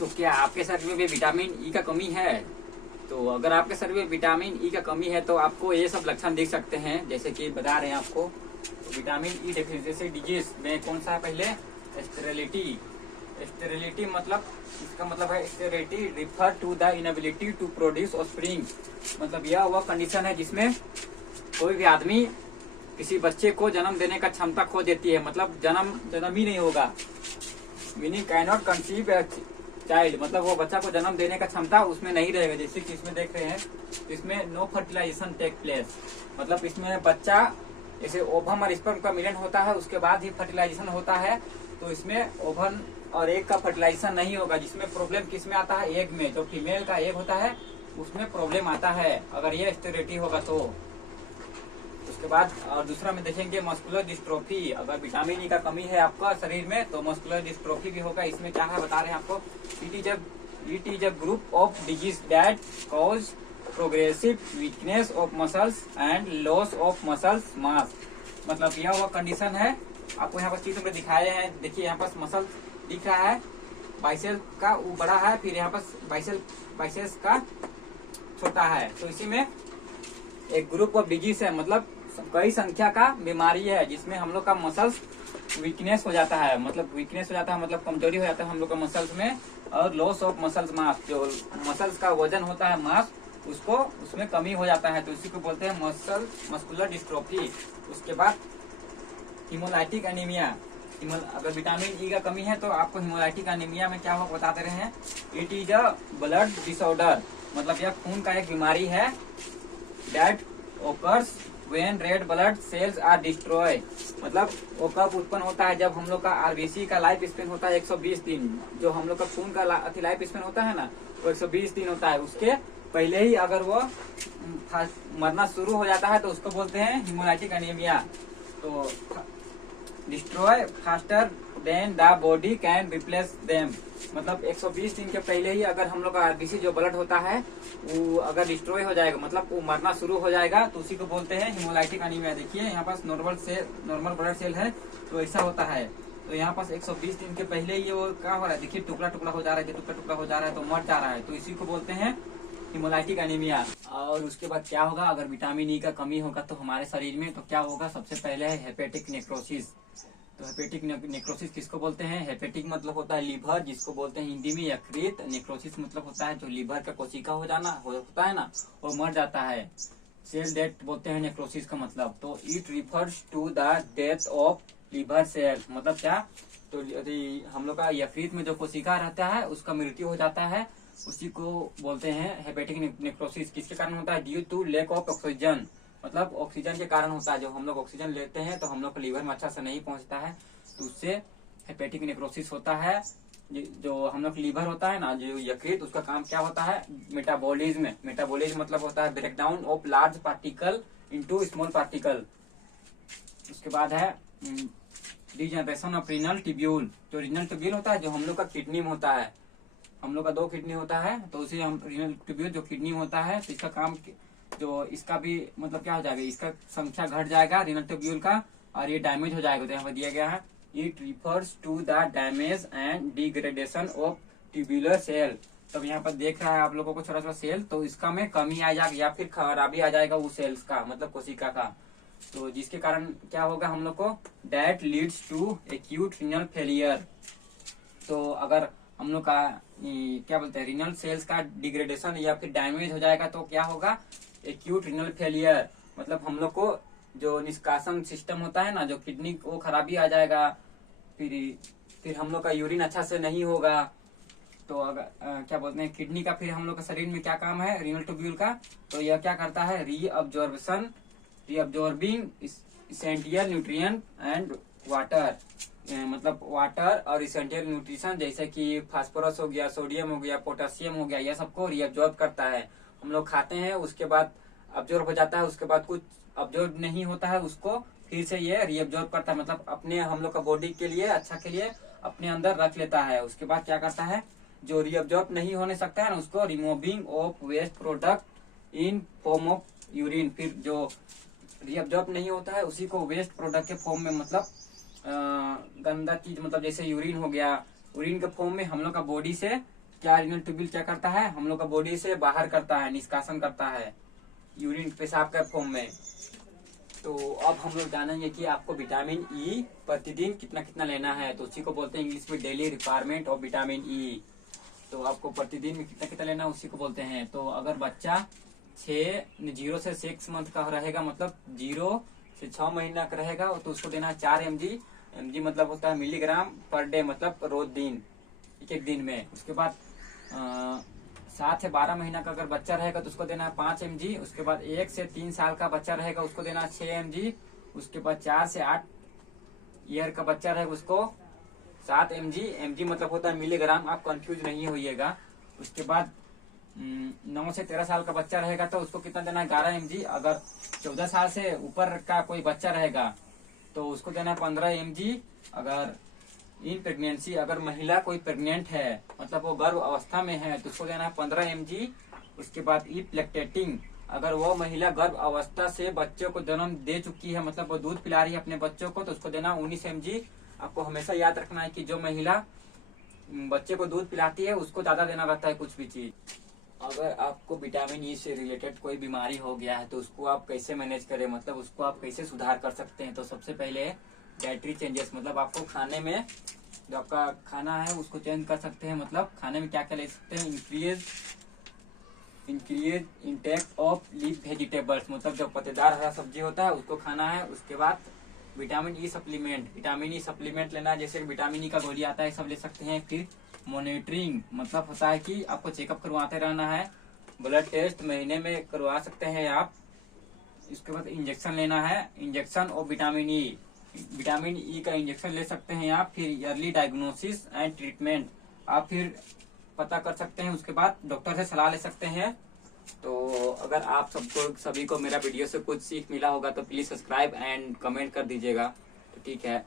तो क्या आपके शरीर में भी विटामिन ई का कमी है? तो अगर आपके शरीर में विटामिन ई का कमी है तो आपको ये सब लक्षण दिख सकते हैं, जैसे कि बता रहे हैं आपको। तो विटामिन ई डेफिशिएंसी डिजीज में कौन सा है? पहले स्टेरिलिटी। स्टेरिलिटी मतलब, इसका मतलब है sterility refer to the inability to produce offspring. मतलब यह वह कंडीशन है जिसमें कोई भी आदमी किसी बच्चे को जन्म देने का क्षमता खो देती है, मतलब जन्म ही नहीं होगा। Meaning can not conceive a child, मतलब वो बच्चा को जन्म देने का क्षमता उसमें नहीं रहेगा। जैसे कि इसमें देख रहे हैं, इसमें नो फर्टिलाइजेशन टेक प्लेस, मतलब इसमें बच्चा जैसे ओवम और स्पर्म का मिलन होता है उसके बाद ही फर्टिलाइजेशन होता है। तो इसमें ओवम और एग का फर्टिलाइजेशन नहीं होगा, जिसमें प्रॉब्लम किसमें आता है? एग में। जो फीमेल का एग होता है उसमें प्रॉब्लम आता है अगर ये स्टेरिलिटी होगा तो। उसके बाद और दूसरा में देखेंगे मस्कुलर डिस्ट्रोफी। अगर विटामिन ई का कमी है आपका शरीर में तो मस्कुलर डिस्ट्रोफी भी होगा। इसमें क्या है बता रहे हैं आपको, it is a group of disease that cause progressive weakness of muscles and loss of muscles mass. मतलब यह वह कंडीशन है, आपको यहाँ पर चित्र में दिखाए हैं। देखिए यहाँ पर मसल दिख रहा है, बाइसेल का वो बड़ा है, फिर यहाँ पर बाइसेप्स का छोटा है। तो इसी में एक ग्रुप ऑफ डिजीज है, मतलब कई संख्या का बीमारी है जिसमें हम लोग का मसल्स वीकनेस हो जाता है, मतलब वीकनेस हो जाता है, मतलब कमजोरी हो जाता है हम लोग का मसल्स में। और लॉस ऑफ मसल्स मास, जो मसल्स का वजन होता है मास, उसको उसमें कमी हो जाता है, तो इसी को बोलते हैं मस्कुलर डिस्ट्रोफी। उसके बाद हिमोलाइटिक एनीमिया। अगर विटामिन ई का कमी है तो आपको हिमोलाइटिक एनीमिया में क्या हो बता दे रहे हैं। It is a blood disorder, मतलब यह खून का एक बीमारी है। That occurs when red blood cells are destroy, मतलब वो कब उत्पन्न होता है? जब हम लोग का आरबीसी का लाइफ स्पेन होता है 120 दिन। जो हम लोग का खून का लाइफ स्पेन होता है ना, वो 120 दिन होता है। उसके पहले ही अगर वो मरना शुरू हो जाता है तो उसको बोलते हैं हिमोलाइटिक एनीमिया। तो destroy faster than the body can replace them, मतलब 120 दिन के पहले ही अगर हम लोग का आरबीसी जो ब्लड होता है वो अगर डिस्ट्रॉय हो जाएगा, मतलब वो मरना शुरू हो जाएगा, तो उसी को बोलते हैं हिमोलाइटिक एनीमिया। देखिए यहाँ पास नॉर्मल ब्लड सेल है तो ऐसा होता है। तो यहाँ पास 120 दिन के पहले ही वो क्या हो रहा है, देखिए टुकड़ा टुकड़ा हो जा रहा है, टुकड़ा टुकड़ा हो जा रहा है तो मर जा रहा है, तो इसी को बोलते हैं हिमोलाइटिक एनीमिया। और उसके बाद क्या होगा, अगर विटामिन ई का कमी होगा तो हमारे शरीर में तो क्या होगा, सबसे पहले है हेपेटिक नेक्रोसिस। तो हेपेटिक नेक्रोसिस किसको बोलते हैं? हेपेटिक मतलब होता है लीवर, जिसको बोलते हैं हिंदी में यकृत। नेक्रोसिस मतलब होता है जो लीवर का कोशिका होता है ना, वो मर जाता है। सेल डेथ बोलते हैं नेक्रोसिस का मतलब। तो it refers to the death of liver cell, मतलब क्या, तो हम लोग का यकृत में जो कोशिका रहता है उसका मृत्यु हो जाता है, उसी को बोलते हैं हेपेटिक नेक्रोसिस। किसके कारण होता है? Due to lack of oxygen, मतलब ऑक्सीजन के कारण होता है। जो हम लोग ऑक्सीजन लेते हैं तो हम लोग को लीवर में अच्छा से नहीं पहुंचता है, तो उससे हेपेटिक नेक्रोसिस होता है। जो हम लोग लीवर होता है ना, जो यकृत, उसका काम क्या होता है? मेटाबॉलिज्म। मेटाबॉलिज्म मतलब होता है break down of large particle into small particle. उसके बाद है डिजनरेशन ऑफ रीनल ट्यूब्यूल। जो रीनल ट्यूब्यूल होता है जो हम लोग का किडनी में होता है, हम लोग का 2 किडनी होता है, तो उसे हम रीनल ट्यूब्यूल जो किडनी में होता है, तो इसका काम जो इसका भी मतलब क्या हो जाएगा, इसका संख्या घट जाएगा रीनल ट्यूब्यूल का, और ये डैमेज हो जाएगा। तो यहाँ पर दिया गया है it refers to the damage and degradation of tubular cell. तब यहाँ पर देख रहा है आप लोगों को छोटा छोटा सेल, तो इसका में कमी आ जाएगा या फिर खराबी आ जाएगा उस सेल्स का, मतलब कोशिका का। तो जिसके कारण क्या होगा हम लोग को, that leads to acute renal failure. तो अगर हम लोग का क्या बोलते हैं, रीनल सेल्स का डिग्रेडेशन या फिर डैमेज हो जाएगा तो क्या होगा, एक्यूट रीनल फेलियर, मतलब हम लोग को जो निष्कासन सिस्टम होता है ना, जो किडनी को खराबी आ जाएगा, फिर हम लोग का यूरिन अच्छा से नहीं होगा। तो अगर क्या बोलते हैं, किडनी का फिर हम लोग का शरीर में क्या काम है रीनल ट्यूब्यूल का, तो यह क्या करता है, reabsorbing essential nutrient and water, मतलब वाटर और इसेंशियल न्यूट्रिशन जैसे कि फास्फोरस हो गया, सोडियम हो गया, पोटेशियम हो गया, यह सबको रीअब्जॉर्ब करता है। हम लोग खाते हैं उसके बाद अब्जॉर्ब हो जाता है, उसके बाद कुछ अब्जॉर्ब नहीं होता है उसको फिर से ये रीअब्जॉर्ब करता है, मतलब अपने हम लोग का बॉडी के लिए अच्छा के लिए अपने अंदर रख लेता है। उसके बाद क्या करता है, जो रीअब्जॉर्ब नहीं होने सकता है ना, उसको removing of waste product in form of urine, फिर जो रीअब्जॉर्ब नहीं होता है उसी को वेस्ट प्रोडक्ट के फॉर्म में, मतलब गंदा चीज, मतलब जैसे यूरिन हो गया, यूरिन के फॉर्म में हम लोग का बॉडी से क्या रीनल ट्यूब्यूल क्या करता है, हम लोग का बॉडी से बाहर करता है, निष्कासन करता है यूरिन पेशाब के फॉर्म में। तो अब हम लोग जानेंगे कि आपको विटामिन ई प्रतिदिन कितना कितना लेना है। तो उसी को बोलते हैं इंग्लिश में daily requirement of vitamin E. तो आपको प्रतिदिन में कितना कितना लेना है उसी को बोलते हैं। तो अगर बच्चा 0 से 6 मंथ का रहेगा, मतलब 0 से 6 महीना का रहेगा, तो उसको देना 4 mg। mg मतलब होता है मिलीग्राम पर डे, मतलब रोज दिन, एक दिन में। उसके बाद 7 से 12 महीना का अगर बच्चा रहेगा तो उसको देना है 5 mg। उसके बाद 1 से 3 साल का बच्चा रहेगा उसको देना 6 mg। उसके बाद 4 से 8 ईयर का बच्चा रहेगा उसको 7 mg। mg मतलब होता है मिलीग्राम, आप कंफ्यूज नहीं होइएगा। उसके बाद 9 से 13 साल का बच्चा रहेगा तो उसको कितना देना है 11 mg। अगर 14 साल से ऊपर का कोई बच्चा रहेगा तो उसको देना है 15 mg। अगर इन प्रेगनेंसी, अगर महिला कोई प्रेग्नेंट है, मतलब वो गर्भ अवस्था में है, तो उसको देना है 15 mg। उसके बाद ई लैक्टेटिंग, अगर वो महिला गर्भ अवस्था से बच्चों को जन्म दे चुकी है, मतलब वो दूध पिला रही है अपने बच्चों को, तो उसको देना 19 mg। आपको हमेशा याद रखना है कि जो महिला बच्चे को दूध पिलाती है उसको ज्यादा देना रहता है कुछ भी चीज। अगर आपको विटामिन ई से रिलेटेड कोई बीमारी हो गया है तो उसको आप कैसे मैनेज करें, मतलब उसको आप कैसे सुधार कर सकते हैं। तो सबसे पहले डाइटरी चेंजेस, मतलब आपको खाने में जो आपका खाना है उसको चेंज कर सकते हैं। मतलब खाने में क्या क्या ले सकते हैं, increase intake of leaf vegetables, मतलब जो पत्तेदार हरा सब्जी होता है उसको खाना है। उसके बाद vitamin E supplement, vitamin E supplement लेना है, जैसे विटामिन ई का गोली आता है, सब ले सकते हैं। फिर मॉनिटरिंग, मतलब होता है कि आपको चेकअप करवाते रहना है, ब्लड टेस्ट महीने में करवा सकते हैं आप। इसके बाद इंजेक्शन लेना है, injection of vitamin E, vitamin E का इंजेक्शन ले सकते हैं आप। फिर अर्ली डायग्नोसिस एंड ट्रीटमेंट, आप फिर पता कर सकते हैं, उसके बाद डॉक्टर से सलाह ले सकते हैं। तो अगर आप सभी को मेरा वीडियो से कुछ सीख मिला होगा तो प्लीज सब्सक्राइब एंड कमेंट कर दीजिएगा। तो ठीक है।